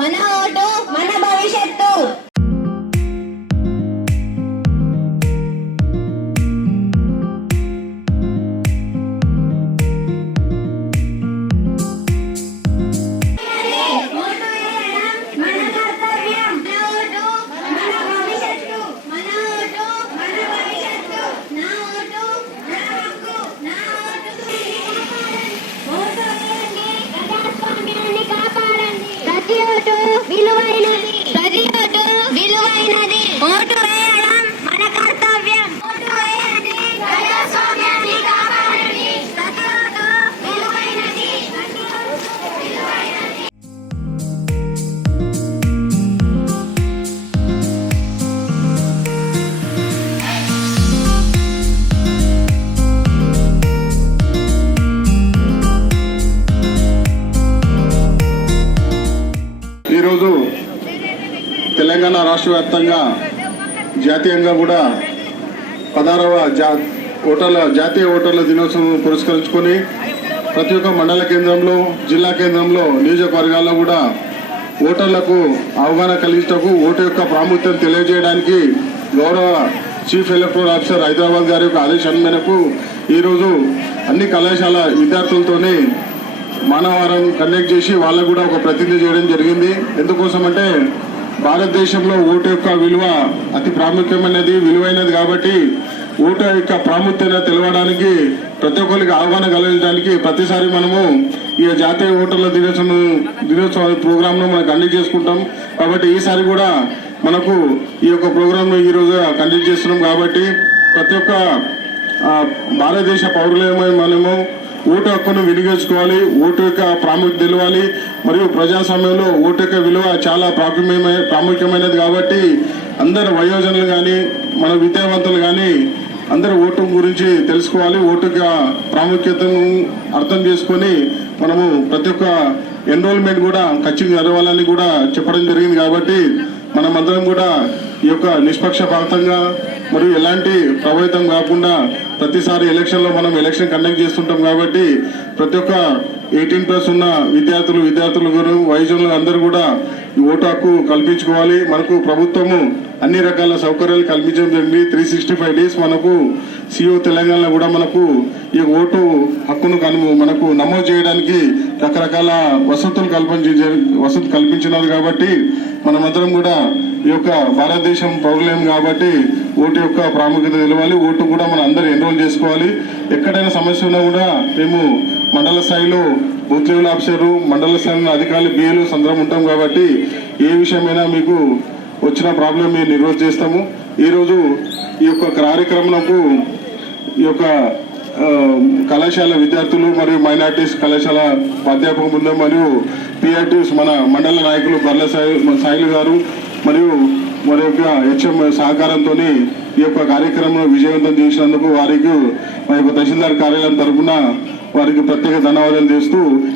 మన ఓటు మన భవిష్యత్తు. ప్రతి ఓటు విలువైనది. ఓటు వేయడం మన కర్తవ్యం. ఓటు వేయండి, ప్రజాస్వామ్యాన్ని కాపాడండి. ప్రతి ఓటు విలువైనది. ఈరోజు తెలంగాణ రాష్ట్ర వ్యాప్తంగా జాతీయంగా కూడా 16వ జాతీయ ఓటర్ల దినోత్సవం పురస్కరించుకొని ప్రతి ఒక్క మండల కేంద్రంలో, జిల్లా కేంద్రంలో, నియోజకవర్గాల్లో కూడా ఓటర్లకు అవగాహన కలిగించటకు, ఓటు యొక్క ప్రాముఖ్యతను తెలియజేయడానికి గౌరవ చీఫ్ ఎలక్టోరల్ ఆఫీసర్ హైదరాబాద్ గారి యొక్క ఆదేశాల మేరకు ఈరోజు అన్ని కళాశాల విద్యార్థులతోనే మానవారం కండక్ట్ చేసి వాళ్ళకు కూడా ఒక ప్రతిజ్ఞ చేయడం జరిగింది. ఎందుకోసం అంటే భారతదేశంలో ఓటు యొక్క విలువ అతి ప్రాముఖ్యమైనది, విలువైనది. కాబట్టి ఓటు యొక్క ప్రాముఖ్యత తెలవడానికి, ప్రతి ఒక్కరికి అవగాహన కలిగించడానికి ప్రతిసారి మనము ఈ జాతీయ ఓటర్ల దినోత్సవ ప్రోగ్రాంను మనం కండక్ట్ చేసుకుంటాం. కాబట్టి ఈసారి కూడా మనకు ఈ యొక్క ప్రోగ్రాంను ఈరోజు కండక్ట్ చేస్తున్నాం. కాబట్టి ప్రతి ఒక్క భారతదేశ పౌరులమే మనము ఓటు హక్కును వినియోగించుకోవాలి. ఓటు యొక్క ప్రాముఖ్యత తెలవాలి. మరియు ప్రజాస్వామ్యంలో ఓటు యొక్క విలువ చాలా ప్రాముఖ్యమైనది. కాబట్టి అందరు వయోజనులు కానీ, మన విద్యావంతులు కానీ అందరూ ఓటు గురించి తెలుసుకోవాలి. ఓటు యొక్క ప్రాముఖ్యతను అర్థం చేసుకొని మనము ప్రతి ఒక్క ఎన్రోల్మెంట్ కూడా ఖచ్చితంగా జరగాలని కూడా చెప్పడం జరిగింది. కాబట్టి మనమందరం కూడా ఈ యొక్క నిష్పక్షపాతంగా మరియు ఎలాంటి ప్రభావితం కాకుండా ప్రతిసారి ఎలక్షన్లో మనం ఎలక్షన్ కండక్ట్ చేస్తుంటాం. కాబట్టి ప్రతి ఒక్క 18+ ఉన్న విద్యార్థులు వయోజనులు అందరూ కూడా ఈ ఓటు హక్కు కల్పించుకోవాలి. మనకు ప్రభుత్వము అన్ని రకాల సౌకర్యాలు కల్పించడం జరిగింది. 365 days మనకు సిఓ తెలంగాణలో కూడా మనకు ఈ ఓటు హక్కును మనకు నమోదు చేయడానికి రకరకాల వసతులు కల్పించినారు. కాబట్టి మనమందరం కూడా ఈ యొక్క భారతదేశం పౌరులేం కాబట్టి ఓటు యొక్క ప్రాముఖ్యత తెలవాలి. ఓటు కూడా మనం అందరూ ఎన్రోల్ చేసుకోవాలి. ఎక్కడైనా సమస్య ఉన్నా కూడా మేము మండల స్థాయిలో బూత్ లెవెల్ ఆఫీసరు, మండల స్థాయిలో అధికారులు, బిఏలు అందరం ఉంటాం. కాబట్టి ఏ విషయమైనా మీకు వచ్చిన ప్రాబ్లం మేము నిర్వహణ చేస్తాము. ఈరోజు ఈ యొక్క కార్యక్రమంకు ఈ యొక్క కళాశాల విద్యార్థులు మరియు మైనార్టీస్ కళాశాల అధ్యాపక బృందం మరియు పిఆర్టీస్ మన మండల నాయకులు బర్ల సాయిలు గారు మరియు మరి యొక్క హెచ్ఎం సహకారంతో ఈ యొక్క కార్యక్రమం విజయవంతం చేసినందుకు వారికి మా యొక్క తహసీల్దార్ కార్యాలయం తరఫున వారికి ప్రత్యేక ధన్యవాదాలు చేస్తూ